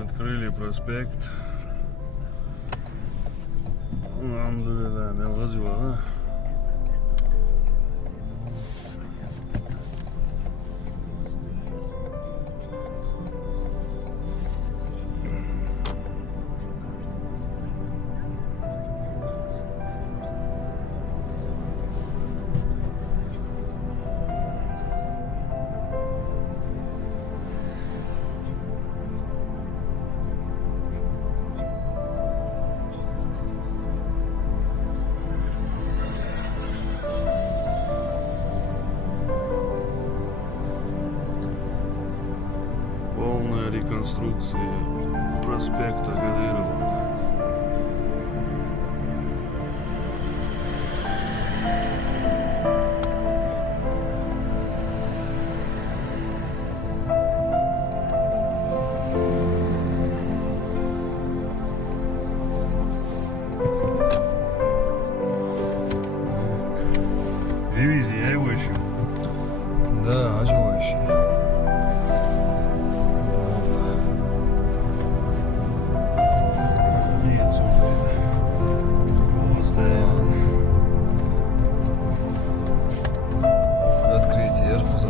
Открыли проспект. Алхамдулилlah, нелгази бар, полная реконструкция проспекта Кадырова. Ревизия, я его ищу. Да, а чего еще? Открытие арбуза.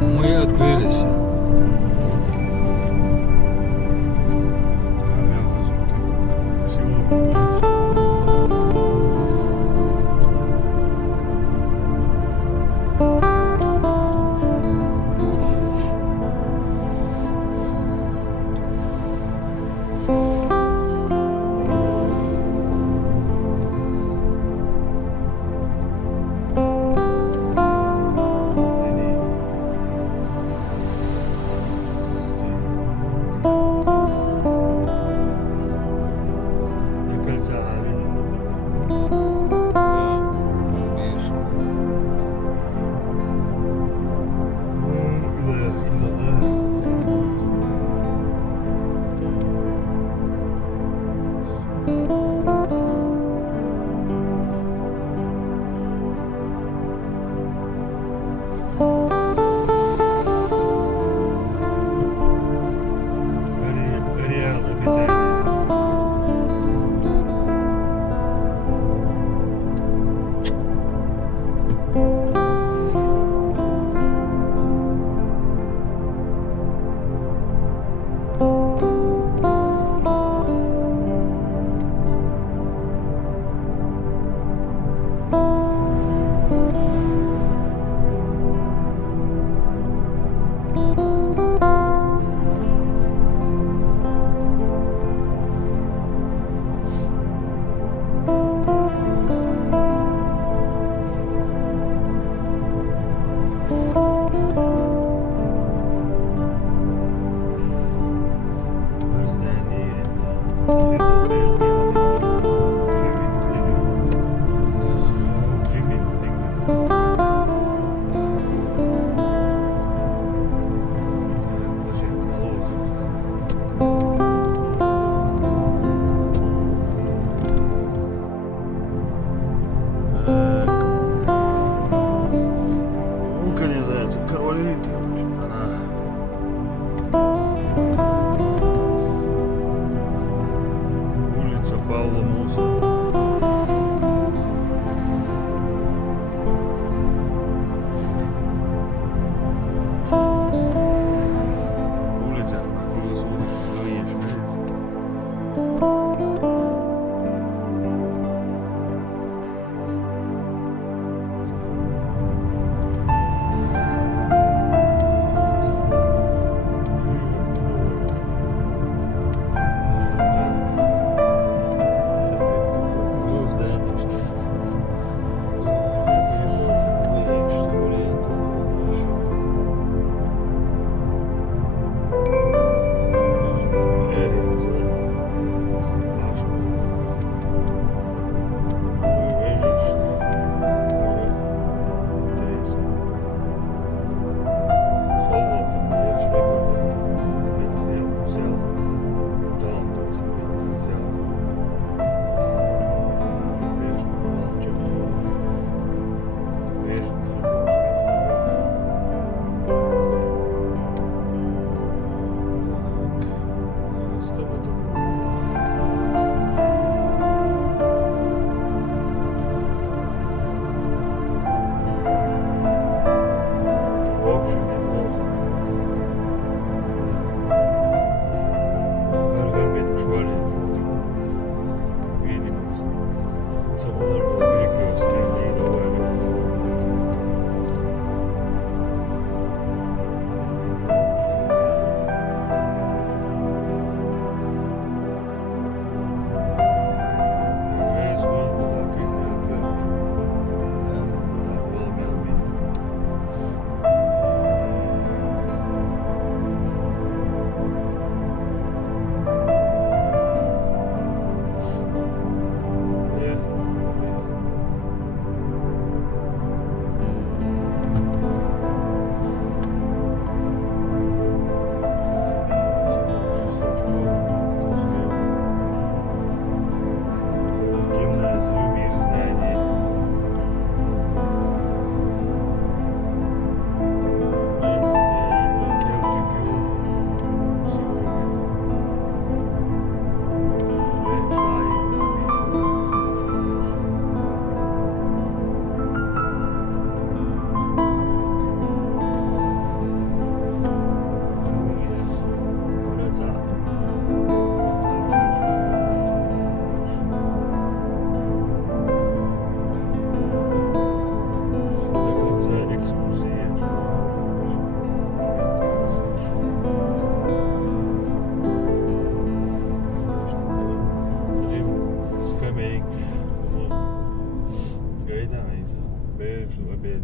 Мы открылись.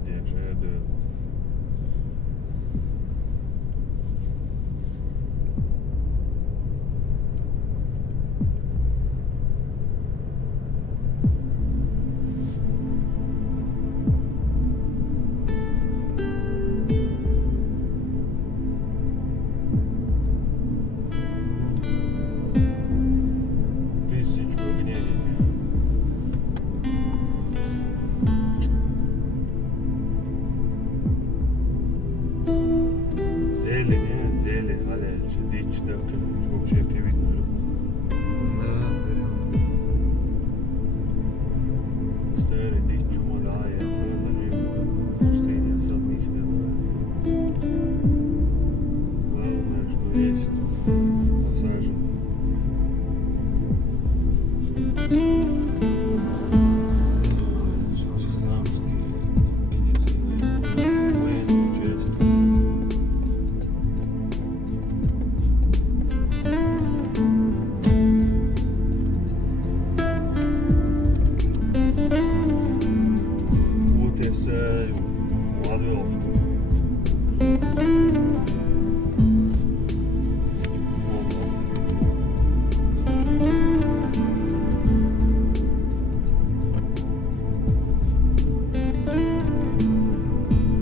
Где же я иду? Тысячу огней. Zeli ne? Zeli. Hala diç dakika çok şey bilmiyorum. Да, верям. Stari dić umalaja, fırları, pustinja, sad mislim da главное, что есть пассажи. Исламские, медицины, военные части. UTS, молодое общество.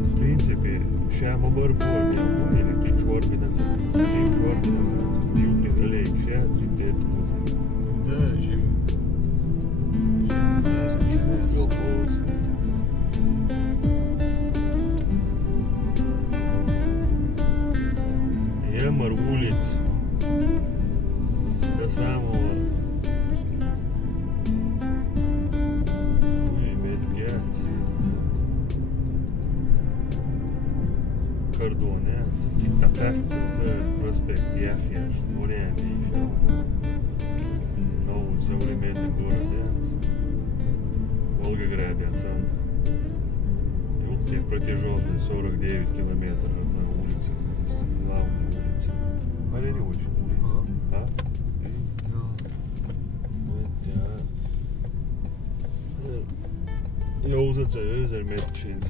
В принципе, сейчас мы барбой, или ты чорбина, ты чорбина, юки релей, сейчас ты это музыка. Да, жим. Емар улиц до самого Медгерц, Кордонец, Тиктапет, проспект Яхьяш, Оренди, новый современный город, Волгоградец, и протяженность 49 километров одна улица, главная улица. Валерьевичная улица. А? Вот, ja. Jouzat, özel metçiydi.